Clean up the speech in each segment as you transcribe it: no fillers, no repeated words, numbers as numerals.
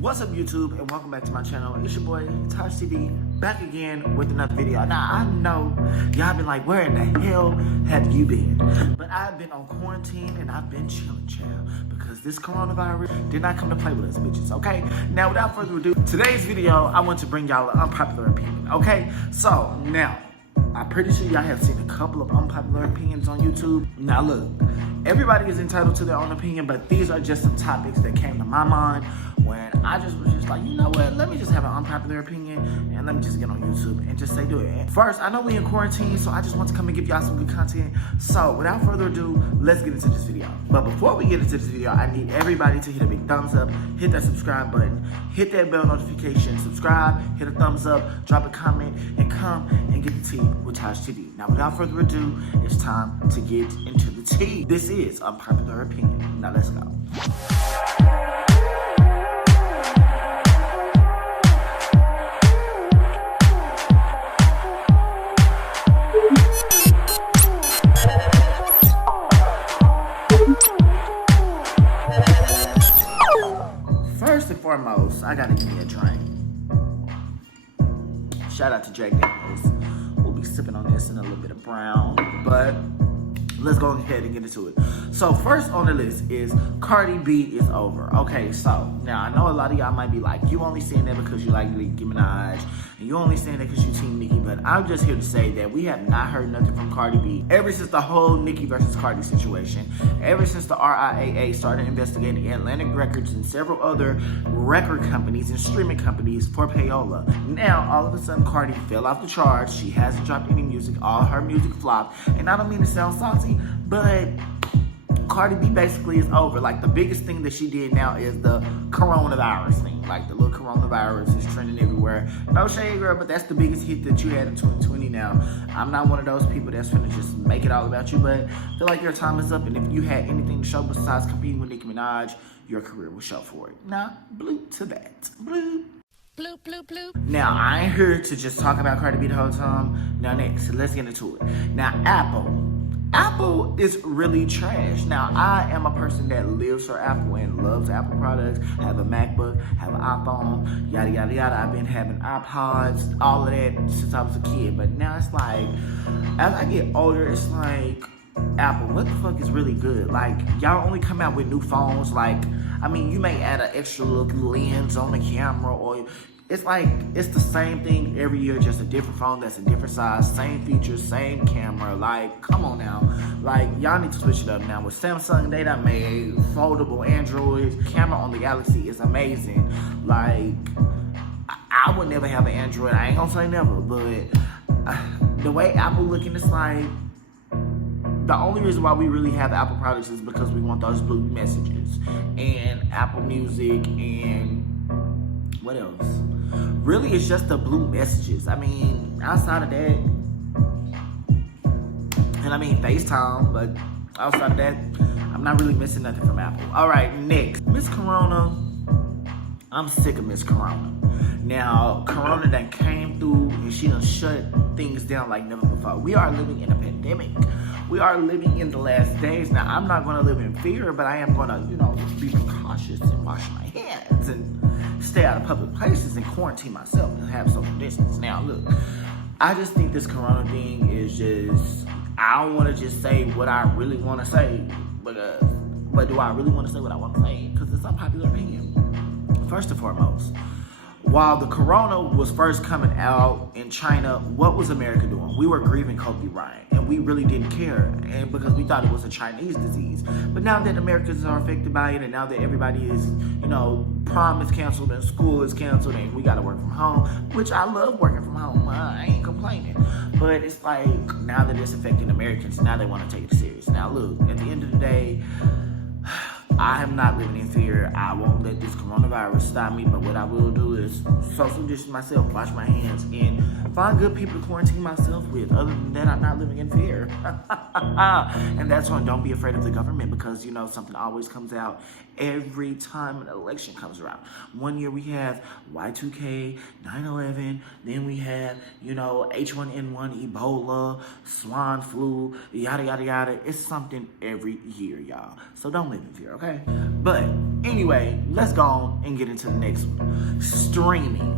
What's up, YouTube, and welcome back to my channel. It's your boy TajTV, back again with another video. Now I know y'all been like, where in the hell have you been? But I've been on quarantine and I've been chilling, child, because this coronavirus did not come to play with us bitches, okay? Now without further ado, today's video I want to bring y'all an unpopular opinion, okay? So now I'm pretty sure y'all have seen a couple of unpopular opinions on YouTube. Now look, everybody is entitled to their own opinion, but these are just some topics that came to my mind when I was just like, you know what, let me just have an unpopular opinion and let me just get on YouTube and just say do it. And first, I know we in quarantine, so I just want to come and give y'all some good content. So without further ado, let's get into this video. But before we get into this video, I need everybody to hit a big thumbs up, hit that subscribe button, hit that bell notification, subscribe, hit a thumbs up, drop a comment, and come and get the tea with TajTV. Now without further ado, it's time to get into the tea. This is unpopular opinion. Now let's go. First and foremost, I gotta give me a drink. Shout out to Jack Daniels. We'll be sipping on this in a little bit of brown, but let's go ahead and get into it. So first on the list is Cardi B is over. Okay, so now I know a lot of y'all might be like, you only saying that because you like Nicki Minaj, and you only saying that because you team Nicki, but I'm just here to say that we have not heard nothing from Cardi B ever since the whole Nicki versus Cardi situation, ever since the RIAA started investigating Atlantic Records and several other record companies and streaming companies for payola. Now, all of a sudden, Cardi fell off the charts. She hasn't dropped any music. All her music flopped. And I don't mean to sound saucy, but Cardi B basically is over. Like, the biggest thing that she did now is the coronavirus thing. Like, the little coronavirus is trending everywhere. No shade, girl, but that's the biggest hit that you had in 2020 now. I'm not one of those people that's finna just make it all about you, but I feel like your time is up, and if you had anything to show besides competing with Nicki Minaj, your career will show for it. Now, bloop to that. Bloop. Bloop, bloop, bloop. Now, I ain't here to just talk about Cardi B the whole time. Now, next, let's get into it. Now, Apple is really trash. Now, I am a person that lives for Apple and loves Apple products. Have a MacBook, have an iPhone, yada, yada, yada. I've been having iPods, all of that since I was a kid. But now it's like, as I get older, it's like, Apple, what the fuck is really good? Like, y'all only come out with new phones. Like, I mean, you may add an extra little lens on the camera, or it's like, it's the same thing every year, just a different phone that's a different size, same features, same camera. Like, come on now. Like, y'all need to switch it up now. With Samsung, they done made foldable Androids. Camera on the Galaxy is amazing. Like, I would never have an Android. I ain't gonna say never, but the way Apple looking, it's like, the only reason why we really have Apple products is because we want those blue messages and Apple Music and what else? Really, it's just the blue messages. I mean, outside of that, and I mean FaceTime, but outside of that, I'm not really missing nothing from Apple. All right, next, Miss Corona. I'm sick of Miss Corona. Now, Corona done came through and she done shut things down like never before. We are living in a pandemic. We are living in the last days. Now, I'm not gonna live in fear, but I am gonna, be cautious and wash my hands and stay out of public places and quarantine myself and have social distance. Now, look, I just think this Corona thing is just, I don't wanna just say what I really wanna say, but do I really wanna say what I wanna say? Because it's unpopular opinion. First and foremost, while the corona was first coming out in China, what was America doing? We were grieving Kobe Bryant, and we really didn't care, and because we thought it was a Chinese disease. But now that Americans are affected by it, and now that everybody is, prom is canceled and school is canceled, and we gotta work from home, which I love working from home. I ain't complaining. But it's like, now that it's affecting Americans, now they want to take it serious. Now look, at the end of the day, I am not living in fear. I won't let this coronavirus stop me, but what I will do is social distance myself, wash my hands, and find good people to quarantine myself with. Other than that, I'm not living in fear. And that's why don't be afraid of the government, because, something always comes out every time an election comes around. One year we have Y2K, 9/11, then we have, H1N1, Ebola, swine flu, yada, yada, yada. It's something every year, y'all. So don't live in fear, okay? okay? But anyway, let's go on and get into the next one. Streaming.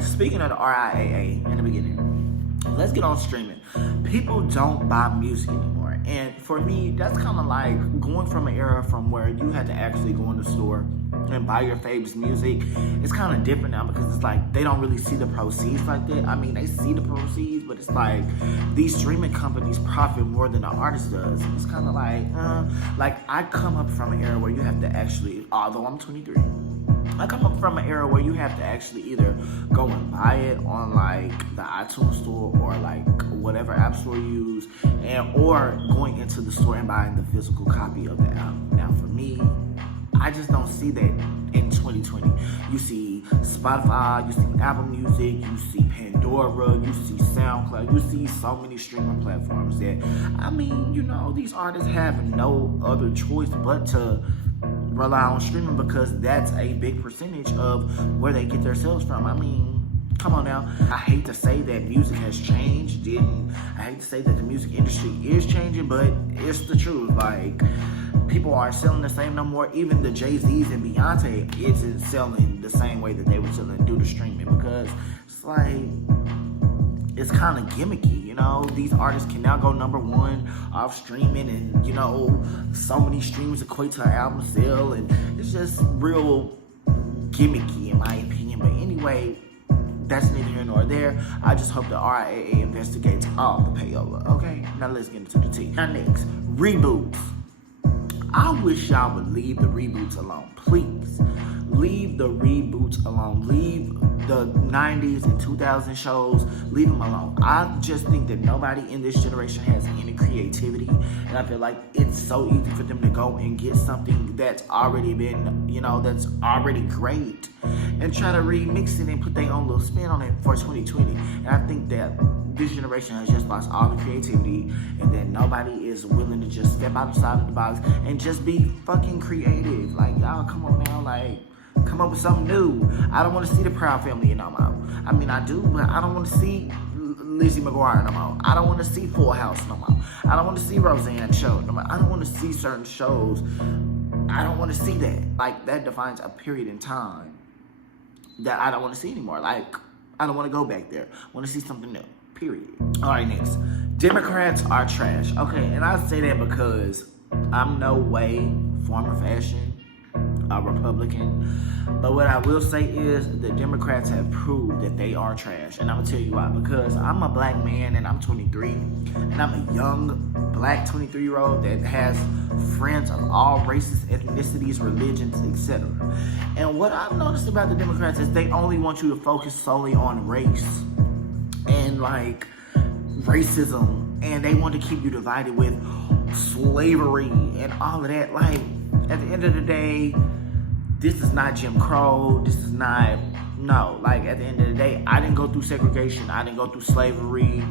Speaking of the RIAA in the beginning, let's get on streaming. People don't buy music anymore. And for me, that's kind of like going from an era from where you had to actually go in the store and buy your favorite music. It's kind of different now because it's like they don't really see the proceeds like that. I mean, they see the proceeds, but it's like these streaming companies profit more than the artist does. It's kind of like I come up from an era where you have to actually, although I'm 23, I come up from an era where you have to actually either go and buy it on like the iTunes store or like whatever app store you use, or going into the store and buying the physical copy of the album. Now for me, I just don't see that in 2020. You see Spotify, you see Apple Music, you see Pandora, you see SoundCloud, you see so many streaming platforms that, I mean, you know, these artists have no other choice but to rely on streaming because that's a big percentage of where they get their sales from. I mean, come on now. I hate to say that music has changed. I hate to say that the music industry is changing, but it's the truth. Like, people aren't selling the same no more. Even the Jay-Z's and Beyonce isn't selling the same way that they were selling due to streaming because it's like, it's kind of gimmicky, you know? These artists can now go #1 off streaming and, you know, so many streams equate to an album sale, and it's just real gimmicky in my opinion. But anyway, that's neither here nor there. I just hope the RIAA investigates all the payola, okay? Now let's get into the tea. Now next, reboots. I wish y'all would leave the reboots alone, please. Leave the reboots alone. Leave the 90s and 2000 shows, leave them alone. I just think that nobody in this generation has any creativity, and I feel like it's so easy for them to go and get something that's already been, you know, that's already great, and try to remix it and put their own little spin on it for 2020. And I think that this generation has just lost all the creativity, and that nobody is willing to just step outside of the box and just be fucking creative. Like, y'all, come on now, like, come up with something new. I don't want to see the Proud Family no more. I mean, I do, but I don't want to see Lizzie McGuire no more. I don't want to see Full House no more. I don't want to see Roseanne show no more. I don't want to see certain shows. I don't want to see that. Like, that defines a period in time that I don't want to see anymore. Like, I don't want to go back there. I want to see something new. Period. All right, next. Democrats are trash. Okay, and I say that because I'm no way, form or fashion, a Republican. But what I will say is the Democrats have proved that they are trash. And I'm going to tell you why. Because I'm a black man and I'm 23. And I'm a young black 23-year-old that has friends of all races, ethnicities, religions, etc. And what I've noticed about the Democrats is they only want you to focus solely on race and like racism, and they want to keep you divided with slavery and all of that. Like, at the end of the day, this is not Jim Crow. This is not, no. Like, at the end of the day, I didn't go through segregation. I didn't go through slavery.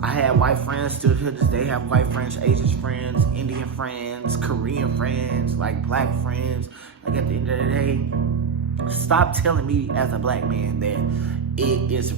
I had white friends, still to this day have white friends, Asian friends, Indian friends, Korean friends, like black friends. Like, at the end of the day, stop telling me as a black man that it is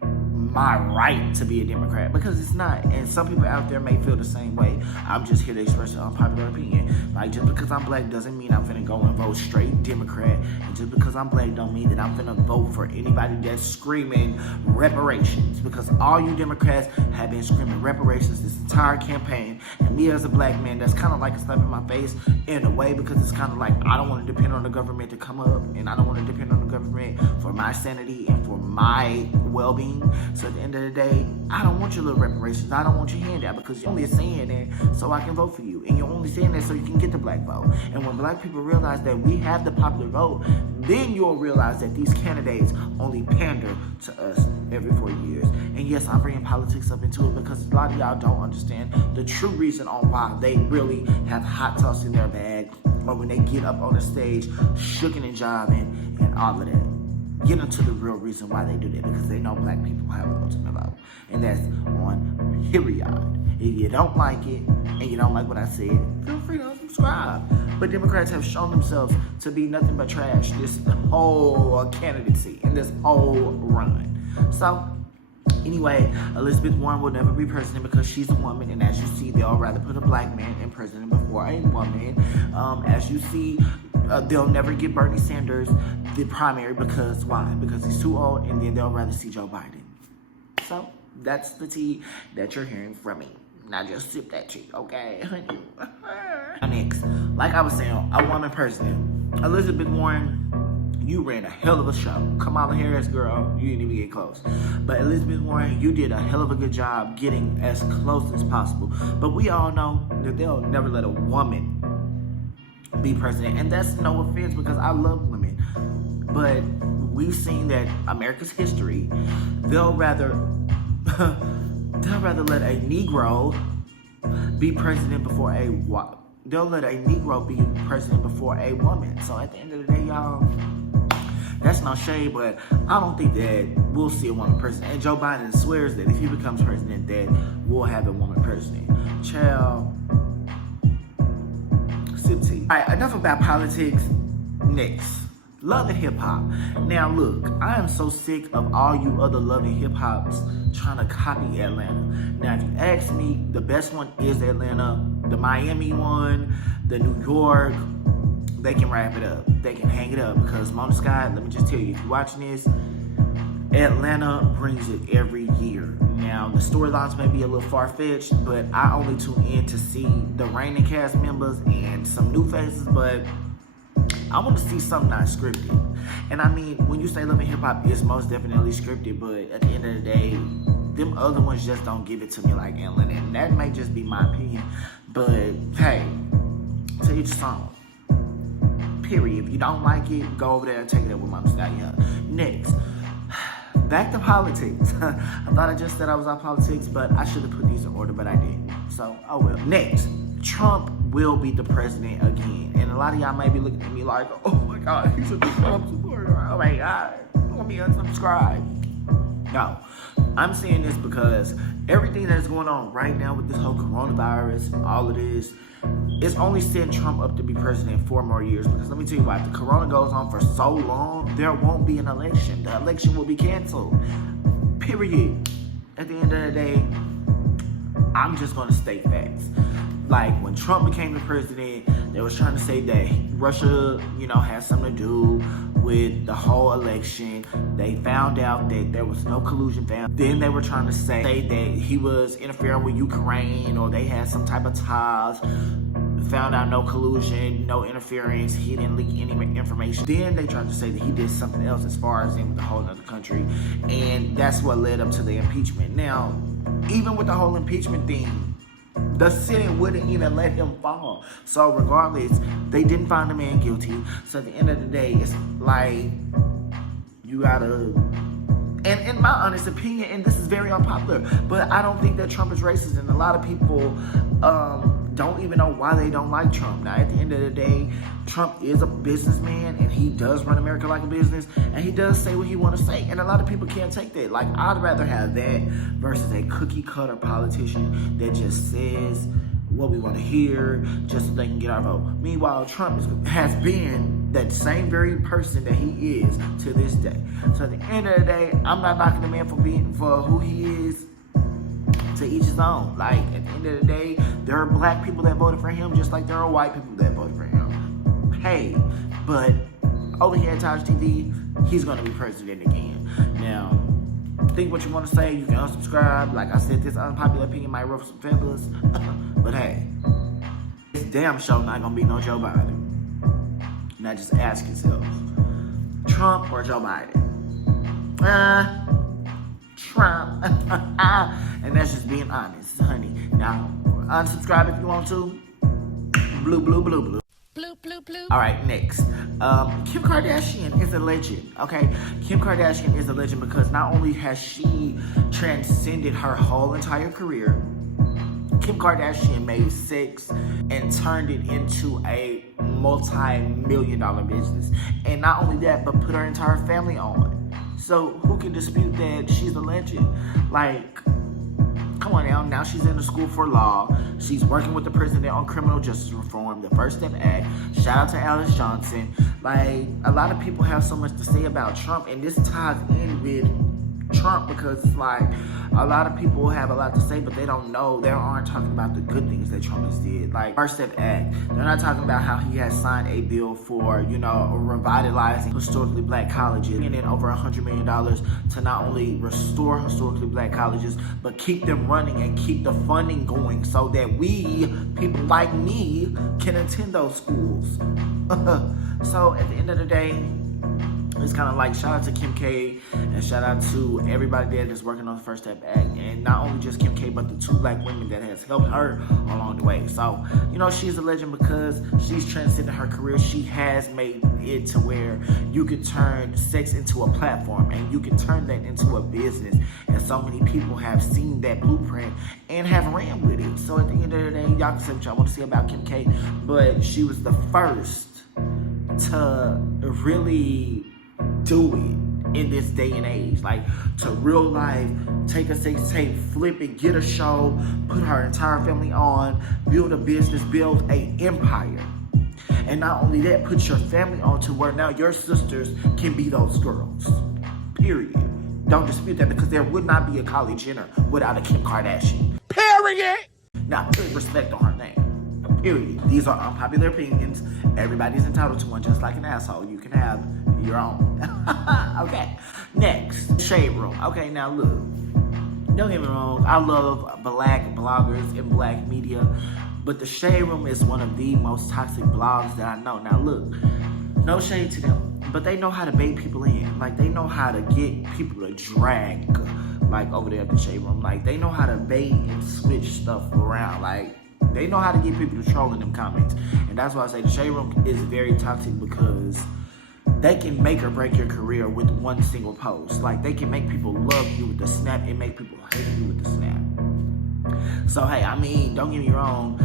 my right to be a Democrat, because it's not. And some people out there may feel the same way. I'm just here to express an unpopular opinion. Like, just because I'm black doesn't mean I'm finna go and vote straight Democrat. And just because I'm black don't mean that I'm finna vote for anybody that's screaming reparations, because all you Democrats have been screaming reparations this entire campaign. And me as a black man, that's kind of like a slap in my face in a way, because it's kind of like I don't want to depend on the government to come up, and I don't want to depend on the government for my sanity and for my well-being. So at the end of the day, I don't want your little reparations. I don't want your handout, because you're only saying that so I can vote for you. And you're only saying that so you can get the black vote. And when black people realize that we have the popular vote, then you'll realize that these candidates only pander to us every 4 years. And yes, I'm bringing politics up into it because a lot of y'all don't understand the true reason on why they really have hot sauce in their bag, or when they get up on the stage, shooking and jiving and all of that. Get into the real reason why they do that, because they know black people have the ultimate vote. And that's on period. If you don't like it, and you don't like what I said, feel free to unsubscribe. But Democrats have shown themselves to be nothing but trash this whole candidacy and this whole run. So, Anyway, Elizabeth Warren will never be president because she's a woman, and as you see, they'll rather put a black man in president before a woman. As you see, they'll never give Bernie Sanders the primary because why? Because he's too old, and then they'll rather see Joe Biden. So that's the tea that you're hearing from me. Now just sip that tea, okay, honey? Next, like I was saying, a woman president. Elizabeth Warren, you ran a hell of a show. Kamala Harris, girl, you didn't even get close. But Elizabeth Warren, you did a hell of a good job getting as close as possible. But we all know that they'll never let a woman be president. And that's no offense because I love women. But we've seen that America's history, they'll rather let a Negro be president before they'll let a Negro be president before a woman. So at the end of the day, y'all, that's no shade, but I don't think that we'll see a woman president. And Joe Biden swears that if he becomes president, that we'll have a woman president. Child, sip tea. All right, enough about politics. Next, love and hip hop. Now look, I am so sick of all you other love and hip hops trying to copy Atlanta. Now if you ask me, the best one is Atlanta. The Miami one, the New York, they can wrap it up. They can hang it up because Mona Scott, let me just tell you, if you're watching this, Atlanta brings it every year. Now, the storylines may be a little far-fetched, but I only tune in to see the reigning cast members and some new faces, but I want to see something not scripted. And I mean, when you say love and hip-hop, it's most definitely scripted, but at the end of the day, them other ones just don't give it to me like Atlanta, and that may just be my opinion, but hey, to each song. Period. If you don't like it, go over there and take it up with Mama Scotty. Next, back to politics. I thought I just said I was on politics, but I should have put these in order, but I didn't. So, oh well. Next, Trump will be the president again. And a lot of y'all may be looking at me like, oh my God, he's a Trump supporter. Oh my God, let me unsubscribe. No, I'm saying this because everything that's going on right now with this whole coronavirus and all of this, it's only setting Trump up to be president 4 more years. Because let me tell you why, if the corona goes on for so long, there won't be an election. The election will be canceled. Period. At the end of the day, I'm just going to state facts. Like when Trump became the president, they was trying to say that Russia, had something to do with the whole election. They found out that there was no collusion found. Then they were trying to say that he was interfering with Ukraine or they had some type of ties. Found out no collusion, no interference, he didn't leak any information. Then they tried to say that he did something else as far as in with the whole other country. And that's what led up to the impeachment. Now, even with the whole impeachment thing, the Senate wouldn't even let him fall. So regardless, they didn't find the man guilty. So at the end of the day, it's like, you gotta, and in my honest opinion, and this is very unpopular, but I don't think that Trump is racist, and a lot of people don't even know why they don't like Trump. Now, at the end of the day, Trump is a businessman, and he does run America like a business, and he does say what he want to say, and a lot of people can't take that. Like, I'd rather have that versus a cookie-cutter politician that just says what we want to hear just so they can get our vote. Meanwhile, Trump has been that same very person that he is to this day. So at the end of the day, I'm not knocking the man for who he is. To each his own. Like, at the end of the day, there are black people that voted for him just like there are white people that voted for him. Hey, but over here at TajTV, he's going to be president again. Now, think what you want to say. You can unsubscribe. Like I said, this unpopular opinion might ruffle some feathers. But hey, this damn show not going to be no Joe Biden. Now just ask yourself, Trump or Joe Biden? Trump. And that's just being honest, honey. Now, unsubscribe if you want to. Blue, blue, blue, blue. Blue, blue, blue. All right, next. Kim Kardashian is a legend, okay? Kim Kardashian is a legend because not only has she transcended her whole entire career, Kim Kardashian made sex and turned it into a multi-million-dollar business. And not only that, but put her entire family on. So who can dispute that she's a legend? Like, come on now she's in the school for law. She's working with the president on criminal justice reform, the First Step Act. Shout out to Alice Johnson. Like, a lot of people have so much to say about Trump, and this ties in with Trump, because it's like a lot of people have a lot to say, but they don't know. They aren't talking about the good things that Trump has did. Like First Step Act. They're not talking about how he has signed a bill for, you know, revitalizing historically black colleges, and then over $100 million to not only restore historically black colleges, but keep them running and keep the funding going so that we, people like me, can attend those schools. So at the end of the day, it's kind of like shout out to Kim K and shout out to everybody there that's working on the First Step Act, and not only just Kim K, but the 2 black women that has helped her along the way. So, you know, she's a legend because she's transcended her career. She has made it to where you could turn sex into a platform and you can turn that into a business, and so many people have seen that blueprint and have ran with it. So at the end of the day, y'all can say what y'all want to say about Kim K, but she was the first to really do it in this day and age, like to real life, take a sex tape, flip it, get a show, put her entire family on, build a business, build a empire. And not only that, put your family on to where now your sisters can be those girls, period. Don't dispute that, because there would not be a Kylie Jenner without a Kim Kardashian, period. Now put respect on her name, period. These are unpopular opinions. Everybody's entitled to one, just like an asshole. You can have your own. Okay, next, Shade Room. Okay, now look, don't get me wrong, I love black bloggers and black media, but the Shade Room is one of the most toxic blogs that I know. Now look, no shade to them, but they know how to bait people in. Like, they know how to get people to drag, like, over there at the Shade Room. Like, they know how to bait and switch stuff around. Like, they know how to get people to troll in them comments. And that's why I say the Shade Room is very toxic, because they can make or break your career with one single post. Like, they can make people love you with the snap and make people hate you with the snap. So, hey, I mean, don't get me wrong,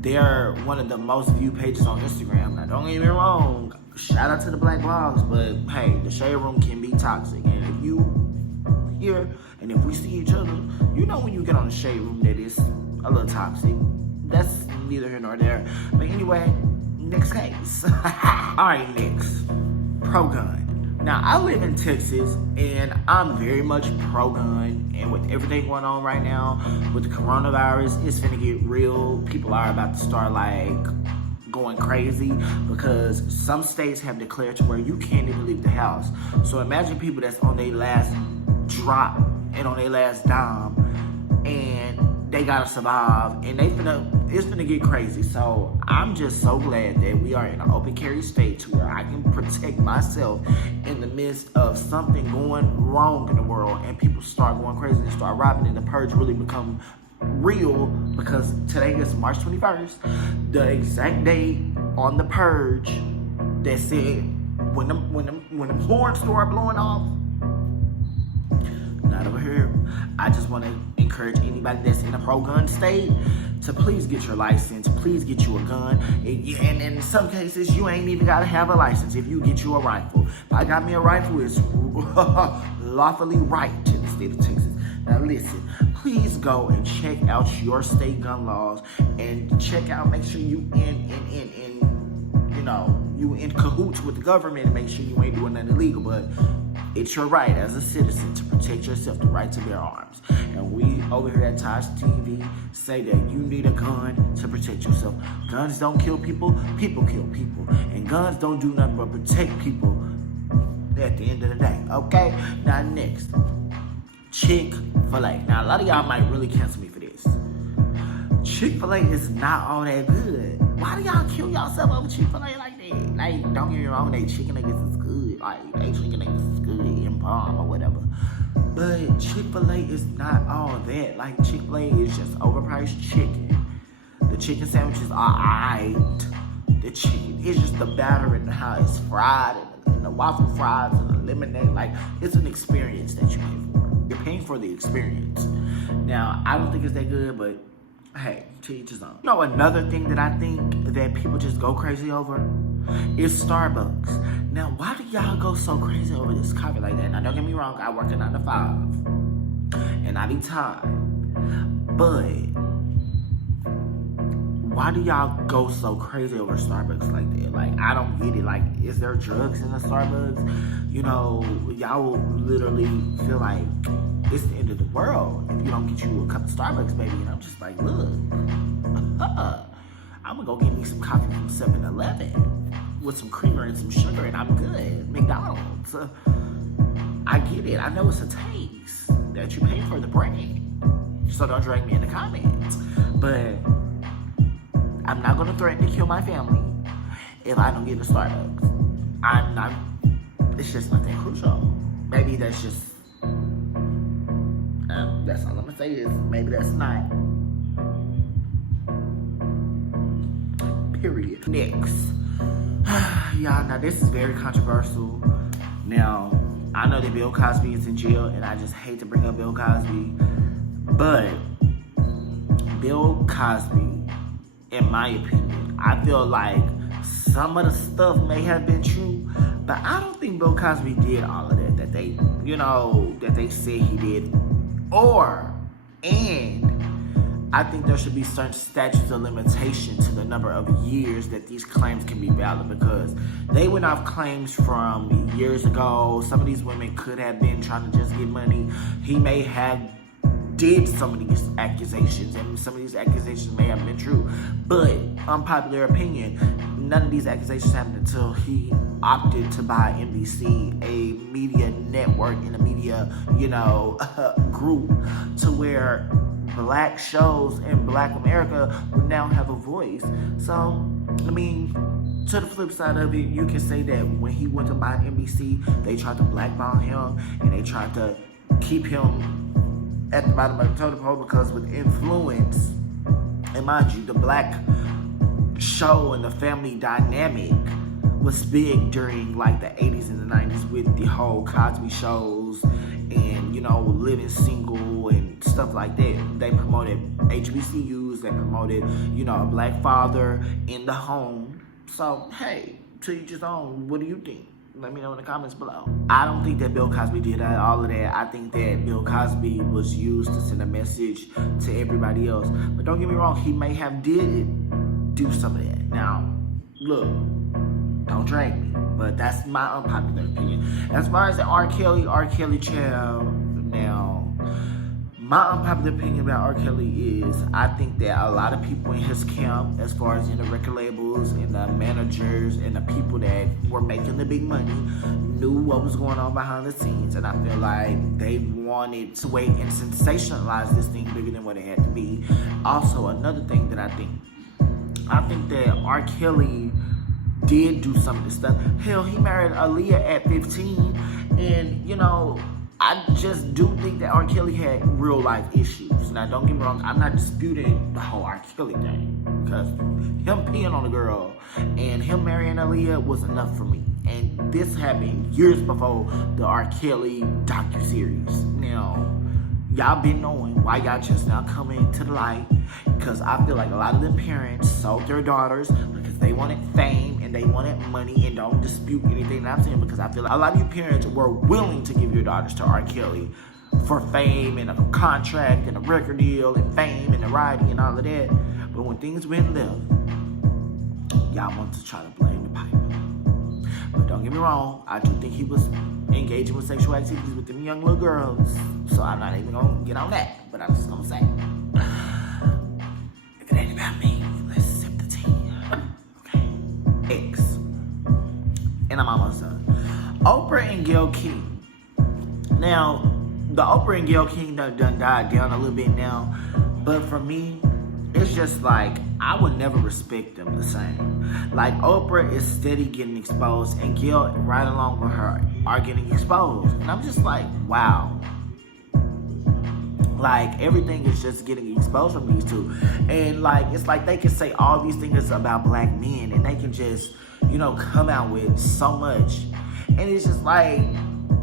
they're one of the most viewed pages on Instagram. Now, don't get me wrong, shout out to the black blogs, but hey, the Shade Room can be toxic. And if you here and if we see each other, you know when you get on the Shade Room that it's a little toxic. That's neither here nor there. But anyway, next case. Alright, next. Pro-gun. Now, I live in Texas, and I'm very much pro-gun, and with everything going on right now, with the coronavirus, it's finna get real. People are about to start, like, going crazy, because some states have declared to where you can't even leave the house. So imagine people that's on their last drop and on their last dime, and they gotta survive, and it's gonna get crazy. So I'm just so glad that we are in an open carry state to where I can protect myself in the midst of something going wrong in the world and people start going crazy and start robbing, and the purge really become real, because today is March 21st, the exact date on the purge that said when the horns start blowing off. Not over here. I just want to encourage anybody that's in a pro-gun state to please get your license. Please get you a gun. And in some cases, you ain't even got to have a license if you get you a rifle. If I got me a rifle, it's lawfully right to the state of Texas. Now listen, please go and check out your state gun laws and check out, make sure you you in cahoots with the government and make sure you ain't doing nothing illegal. But it's your right as a citizen to protect yourself, the right to bear arms. And we over here at TajTV say that you need a gun to protect yourself. Guns don't kill people, people kill people. And guns don't do nothing but protect people at the end of the day, okay? Now next, Chick-fil-A. Now a lot of y'all might really cancel me for this. Chick-fil-A is not all that good. Why do y'all kill yourself over Chick-fil-A like that? Like, don't get me wrong, they chicken nuggets is good. Like, they chicken nuggets is good in bomb or whatever. But Chick-fil-A is not all that. Like, Chick-fil-A is just overpriced chicken. The chicken sandwiches are aight. The chicken is just the batter and how it's fried and the waffle fries and the lemonade. Like, it's an experience that you pay for. You're paying for the experience. Now, I don't think it's that good, but hey, to each his own. You know, another thing that I think that people just go crazy over is Starbucks. Now, why do y'all go so crazy over this coffee like that? Now, don't get me wrong, I work a 9 to 5, and I be tired. But why do y'all go so crazy over Starbucks like that? Like, I don't get it. Like, is there drugs in the Starbucks? You know, y'all will literally feel like it's the end of the world if you don't get you a cup of Starbucks, baby. And I'm just like, look, I'm gonna go get me some coffee from 7-Eleven with some creamer and some sugar, and I'm good. McDonald's. I get it. I know it's a taste that you pay for the brand. So don't drag me in the comments. But I'm not gonna threaten to kill my family if I don't get a Starbucks. I'm not, it's just not that crucial. Maybe that's just, that's all I'm gonna say is maybe that's not. Period. Next. Y'all, now this is very controversial. Now, I know that Bill Cosby is in jail, and I just hate to bring up Bill Cosby, but Bill Cosby, in my opinion, I feel like some of the stuff may have been true, but I don't think Bill Cosby did all of that they, you know, that they said he did. And I think there should be certain statutes of limitation to the number of years that these claims can be valid, because they went off claims from years ago. Some of these women could have been trying to just get money. He may have did some of these accusations, and some of these accusations may have been true, but unpopular opinion, none of these accusations happened until he opted to buy NBC, a media network and a media, you know, group, to where Black shows in Black America would now have a voice. So, I mean, to the flip side of it, you can say that when he went to buy NBC, they tried to blackball him, and they tried to keep him at the bottom of the totem pole, because with influence, and mind you, the Black show and the family dynamic was big during like the 80s and the 90s with the whole Cosby shows and, you know, living single and stuff like that. They promoted HBCUs, they promoted, you know, a Black father in the home. So, hey, to each his own. What do you think? Let me know in the comments below. I don't think that Bill Cosby did all of that. I think that Bill Cosby was used to send a message to everybody else. But don't get me wrong, he may have did do some of that. Now, look, don't drag me, but that's my unpopular opinion. As far as the R. Kelly child, now, my unpopular opinion about R. Kelly is I think that a lot of people in his camp, as far as in the record labels and the managers and the people that were making the big money, knew what was going on behind the scenes, and I feel like they wanted to wait and sensationalize this thing bigger than what it had to be. Also, another thing that I think that R. Kelly did do some of this stuff. Hell, he married Aaliyah at 15, and, you know, I just do think that R. Kelly had real life issues. Now, don't get me wrong, I'm not disputing the whole R. Kelly thing, because him peeing on a girl and him marrying Aaliyah was enough for me. And this happened years before the R. Kelly docuseries. Now, y'all been knowing why y'all just now coming to the light, because I feel like a lot of them parents sold their daughters because they wanted fame and they wanted money, and don't dispute anything that I'm saying, because I feel like a lot of you parents were willing to give your daughters to R. Kelly for fame and a contract and a record deal and fame and notoriety and all of that. But when things went left, y'all want to try to blame the piper. But don't get me wrong, I do think he was engaging with sexual activities with them young little girls. So I'm not even gonna get on that, but I'm just gonna say, if it ain't about me, let's sip the tea. Okay. X. And I'm almost done. Oprah and Gayle King. Now, the Oprah and Gayle King done died down a little bit now, but for me, it's just like, I would never respect them the same. Like, Oprah is steady getting exposed, and Gayle, right along with her, are getting exposed. And I'm just like, wow. Like, everything is just getting exposed from these two. And, like, it's like they can say all these things about Black men, and they can just, you know, come out with so much. And it's just like,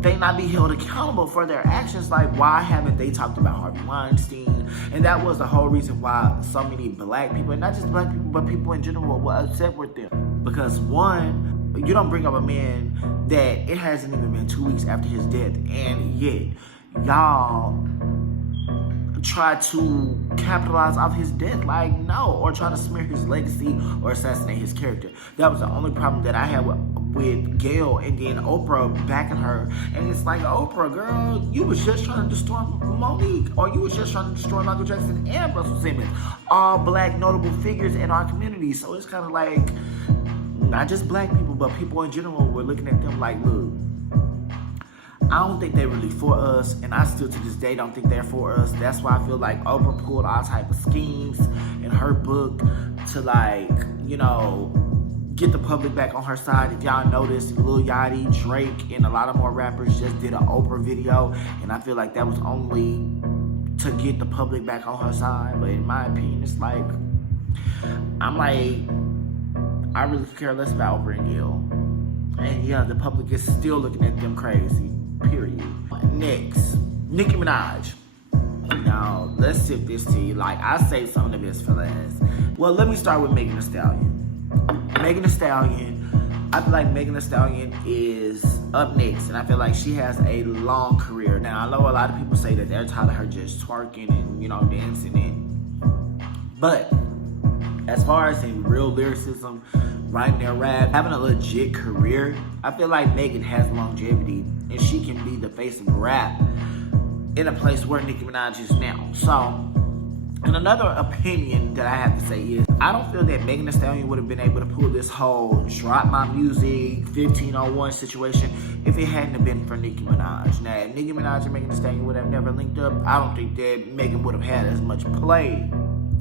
they not be held accountable for their actions. Like, why haven't they talked about Harvey Weinstein? And that was the whole reason why so many Black people, and not just Black people, but people in general, were upset with them. Because one, you don't bring up a man that it hasn't even been 2 weeks after his death, and yet y'all try to capitalize off his death. Like, no. Or try to smear his legacy or assassinate his character. That was the only problem that I had with Gayle, and then Oprah backing her. And it's like, Oprah, girl, you was just trying to destroy Monique, or you was just trying to destroy Michael Jackson and Russell Simmons, all black notable figures in our community. So it's kind of like, not just black people, but people in general were looking at them like, look, I don't think they're really for us, and I still to this day don't think they're for us. That's why I feel like Oprah pulled all type of schemes in her book to, like, you know, get the public back on her side. If y'all noticed, Lil Yachty, Drake, and a lot of more rappers just did an Oprah video, and I feel like that was only to get the public back on her side. But in my opinion, it's like, I'm like, I really care less about Oprah and Gayle. And yeah, the public is still looking at them crazy. Period. Next, Nicki Minaj. Now, let's sip this tea. Like, I say some of this for last. Well, let me start with Megan Thee Stallion. Megan Thee Stallion, I feel like Megan Thee Stallion is up next, and I feel like she has a long career. Now, I know a lot of people say that they're tired of her just twerking and, you know, dancing and, but as far as in real lyricism, writing their rap, having a legit career, I feel like Megan has longevity, and she can be the face of rap in a place where Nicki Minaj is now. So, and another opinion that I have to say is, I don't feel that Megan Thee Stallion would have been able to pull this whole drop my music 1501 situation if it hadn't have been for Nicki Minaj. Now, if Nicki Minaj and Megan Thee Stallion would have never linked up, I don't think that Megan would have had as much play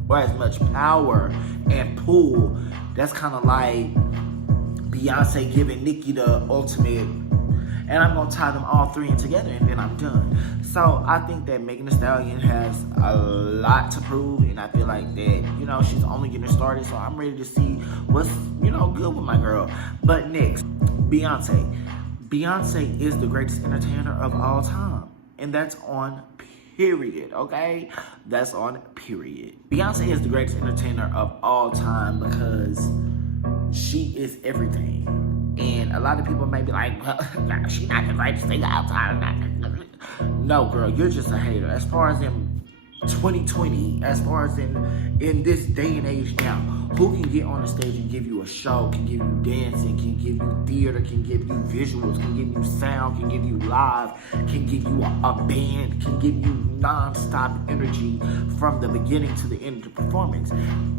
or as much power and pull. That's kind of like Beyonce giving Nicki the ultimate, and I'm gonna tie them all three in together and then I'm done. So I think that Megan Thee Stallion has a lot to prove, and I feel like that, you know, she's only getting started, so I'm ready to see what's, you know, good with my girl. But next, Beyonce. Beyonce is the greatest entertainer of all time, and that's on period, okay? That's on period. Beyonce is the greatest entertainer of all time because she is everything. And a lot of people may be like, well, she's not the greatest thing of all time. No, girl, you're just a hater. As far as in 2020, as far as in this day and age now, who can get on the stage and give you a show, can give you dancing, can give you theater, can give you visuals, can give you sound, can give you live, can give you a band, can give you non-stop energy from the beginning to the end of the performance?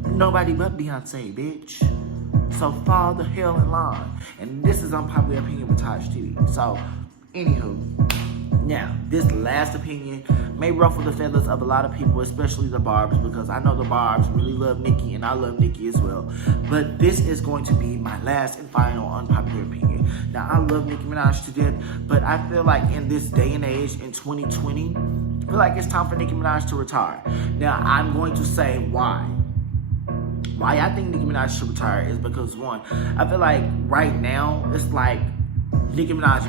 Nobody but Beyonce, bitch. So fall the hell in line. And this is Unpopular Opinion with TajTV. So, anywho, now, this last opinion may ruffle the feathers of a lot of people, especially the Barbs, because I know the Barbs really love Nicki, and I love Nicki as well. But this is going to be my last and final unpopular opinion. Now, I love Nicki Minaj to death, but I feel like in this day and age, in 2020, I feel like it's time for Nicki Minaj to retire. Now, I'm going to say why. Why I think Nicki Minaj should retire is because, one, I feel like right now, it's like Nicki Minaj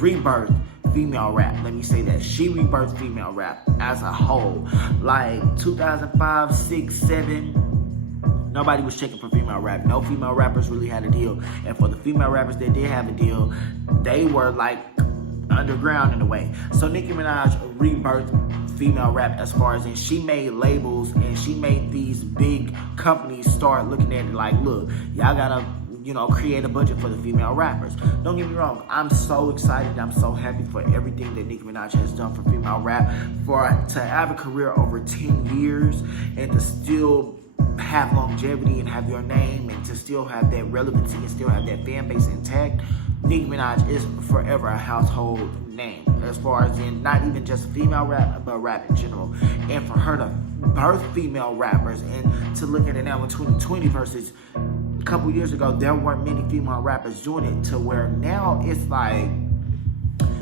rebirth female rap. Let me say that. She rebirthed female rap as a whole. Like 2005, 6, 7, nobody was checking for female rap. No female rappers really had a deal. And for the female rappers that did have a deal, they were like underground in a way. So Nicki Minaj rebirthed female rap as far as in she made labels and she made these big companies start looking at it like, look, y'all gotta, you know, create a budget for the female rappers. Don't get me wrong, I'm so excited, I'm so happy for everything that Nicki Minaj has done for female rap, to have a career over 10 years and to still have longevity and have your name and to still have that relevancy and still have that fan base intact. Nicki Minaj is forever a household name as far as in not even just female rap, but rap in general. And for her to birth female rappers and to look at it now in 2020 versus a couple years ago, there weren't many female rappers doing it, to where now it's like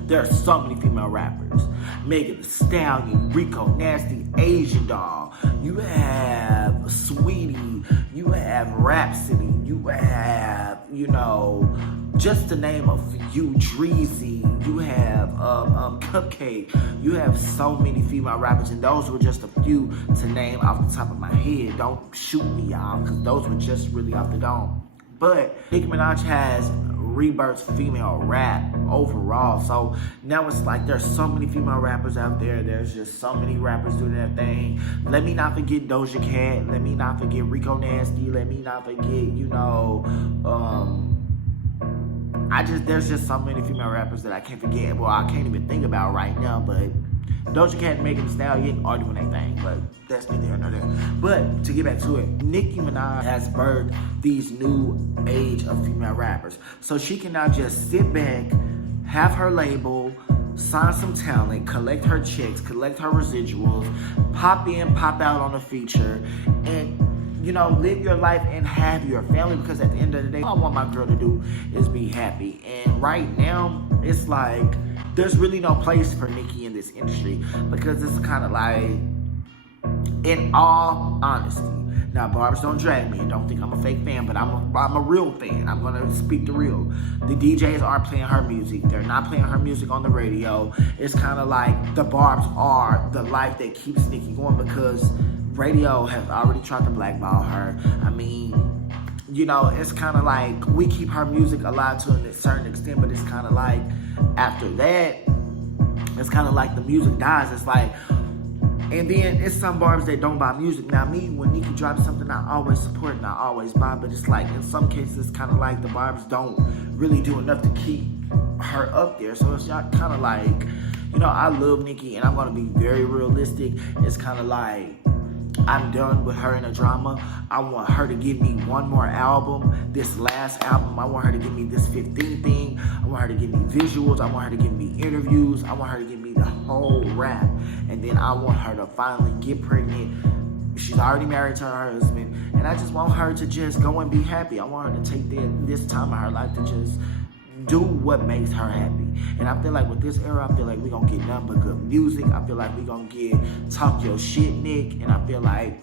there are so many female rappers. Megan Thee Stallion, Rico Nasty, Asian Doll. You have Sweetie. You have Rhapsody. You have, you know, just to name a few, Dreezy. You have Cupcake. You have so many female rappers, and those were just a few to name off the top of my head. Don't shoot me, y'all, because those were just really off the dome. But Nicki Minaj has rebirthed female rap overall. So now it's like there's so many female rappers out there. There's just so many rappers doing their thing. Let me not forget Doja Cat. Let me not forget Rico Nasty. Let me not forget, you know, there's just so many female rappers that I can't forget. Well, I can't even think about right now, but Doja Cat and Megan Thee Stallion are doing their thing, but that's neither here nor there. But to get back to it, Nicki Minaj has birthed these new age of female rappers. So she can now just sit back, have her label, sign some talent, collect her checks, collect her residuals, pop in, pop out on a feature, and, you know, live your life and have your family, because at the end of the day, all I want my girl to do is be happy. And right now, it's like, there's really no place for Nicki in this industry, because it's kind of like, in all honesty, now Barbs don't drag me and don't think I'm a fake fan, but I'm a real fan. I'm gonna speak the real. The DJs aren't playing her music. They're not playing her music on the radio. It's kind of like the Barbs are the life that keeps Nicki going, because radio has already tried to blackball her. I mean, you know, it's kind of like we keep her music alive to a certain extent, but it's kind of like after that, it's kind of like the music dies. It's like, and then it's some Barbs that don't buy music. Now me, when Nicki drops something, I always support and I always buy, but it's like in some cases, it's kind of like the Barbs don't really do enough to keep her up there. So it's kind of like, you know, I love Nicki and I'm gonna be very realistic. It's kind of like, I'm done with her in a drama. I want her to give me one more album. This last album, I want her to give me this 15 thing. I want her to give me visuals. I want her to give me interviews. I want her to give me the whole rap. And then I want her to finally get pregnant. She's already married to her husband. And I just want her to just go and be happy. I want her to take this time of her life to just do what makes her happy. And I feel like with this era, I feel like we're gonna get nothing but good music. I feel like we're gonna get Talk Your Shit, Nick. And I feel like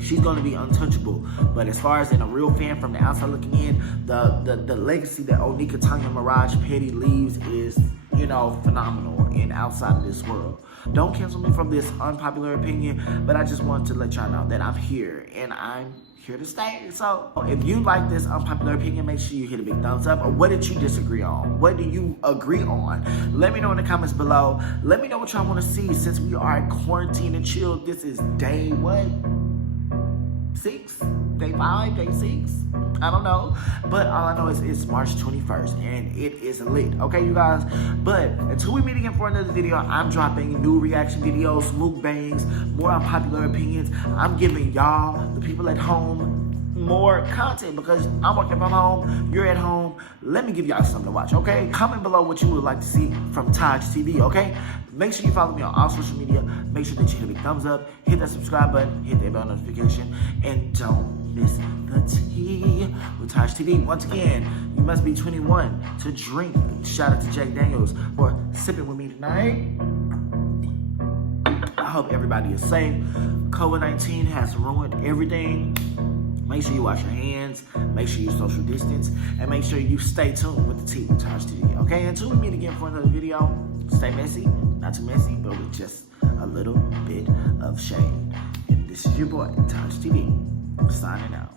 she's gonna be untouchable. But as far as in a real fan from the outside looking in, the legacy that Onika Tanya Mirage Petty leaves is, you know, phenomenal and outside of this world. Don't cancel me from this unpopular opinion, but I just wanted to let y'all know that I'm here and I'm here to stay. So if you like this unpopular opinion, make sure you hit a big thumbs up. Or what did you disagree on? What do you agree on? Let me know in the comments below. Let me know what y'all want to see, since we are in quarantine and chill. This is day what? 6? Day 5? Day 6? I don't know. But all I know is it's March 21st and it is lit. Okay, you guys? But until we meet again for another video, I'm dropping new reaction videos, mukbangs, more unpopular opinions. I'm giving y'all, the people at home, more content, because I'm working from home, you're at home. Let me give y'all something to watch, okay? Comment below what you would like to see from TajTV, okay? Make sure you follow me on all social media. Make sure that you hit a big thumbs up, hit that subscribe button, hit that bell notification, and don't miss the tea with TajTV. Once again, you must be 21 to drink. Shout out to Jack Daniels for sipping with me tonight. I hope everybody is safe. COVID-19 has ruined everything. Make sure you wash your hands, make sure you social distance, and make sure you stay tuned with the tea with TajTV, okay? Until we meet again for another video, stay messy, not too messy, but with just a little bit of shade. And this is your boy, TajTV, signing out.